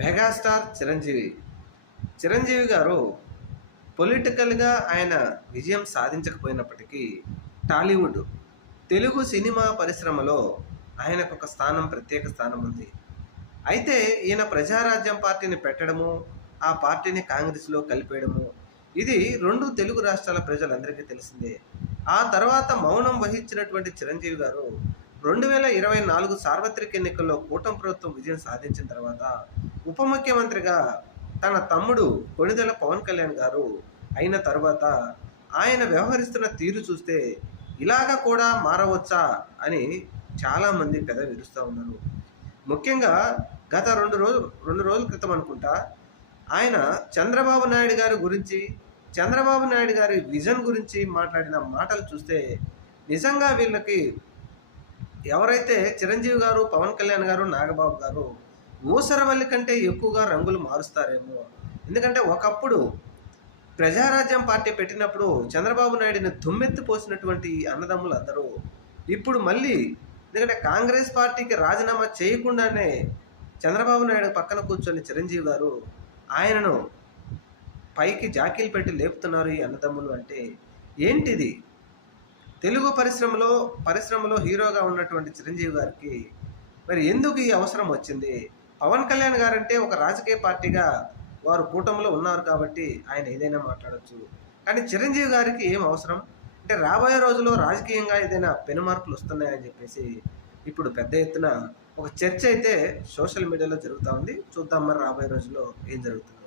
Megastar Chiranjeevi. Chiranjeevi గారు పొలిటికల్‌గా ఆయన విజయం సాధించకపోయినప్పటికీ, టాలీవుడ్, తెలుగు సినిమా పరిశ్రమలో ఆయనకొక స్థానం, ప్రత్యేక స్థానం ఉంది. అయితే ఈయన ప్రజారాజ్యం పార్టీని పెట్టడము, ఆ పార్టీని కాంగ్రెస్‌లో కలిపేయడము, ఇది 2 తెలుగు రాష్ట్రాల ప్రజలందరికీ తెలిసిందే. ఆ తర్వాత మౌనం వహించినటువంటి చిరంజీవి గారు 2024 సార్వత్రిక ఎన్నికల్లో కూటమి ప్రభుత్వం విజయం సాధించిన తర్వాత ఉప ముఖ్యమంత్రిగా తన తమ్ముడు కొణిదెల పవన్ కళ్యాణ్ గారు అయిన తర్వాత ఆయన వ్యవహరిస్తున్న తీరు చూస్తే ఇలాగ కూడా మారవచ్చా అని చాలామంది పెదవి విరుస్తూ ఉన్నారు. ముఖ్యంగా గత 2 రోజుల క్రితం అనుకుంటా ఆయన చంద్రబాబు నాయుడు గారి గురించి, చంద్రబాబు నాయుడు గారి విజన్ గురించి మాట్లాడిన మాటలు చూస్తే నిజంగా వీళ్ళకి ఎవరైతే చిరంజీవి గారు, పవన్ కళ్యాణ్ గారు, నాగబాబు గారు ఊసరవల్లి కంటే ఎక్కువగా రంగులు మారుస్తారేమో. ఎందుకంటే ఒకప్పుడు ప్రజారాజ్యం పార్టీ పెట్టినప్పుడు చంద్రబాబు నాయుడిని దుమ్మెత్తి పోసినటువంటి అన్నదమ్ములు అందరూ ఇప్పుడు మళ్ళీ, ఎందుకంటే కాంగ్రెస్ పార్టీకి రాజీనామా చేయకుండానే చంద్రబాబు నాయుడు పక్కన కూర్చొని చిరంజీవి గారు ఆయనను పైకి జాకీలు పెట్టి లేపుతున్నారు ఈ అన్నదమ్ములు. అంటే ఏంటిది? తెలుగు పరిశ్రమలో హీరోగా ఉన్నటువంటి చిరంజీవి గారికి మరి ఎందుకు ఈ అవసరం వచ్చింది? పవన్ కళ్యాణ్ గారంటే ఒక రాజకీయ పార్టీగా వారు కూటమిలో ఉన్నారు కాబట్టి ఆయన ఏదైనా మాట్లాడొచ్చు. కానీ చిరంజీవి గారికి ఏం అవసరం? అంటే రాబోయే రోజుల్లో రాజకీయంగా ఏదైనా పెనుమార్పులు వస్తున్నాయని చెప్పేసి ఇప్పుడు పెద్ద ఎత్తున ఒక చర్చ అయితే సోషల్ మీడియాలో జరుగుతూ ఉంది. చూద్దాం మరి రాబోయే రోజుల్లో ఏం జరుగుతుంది.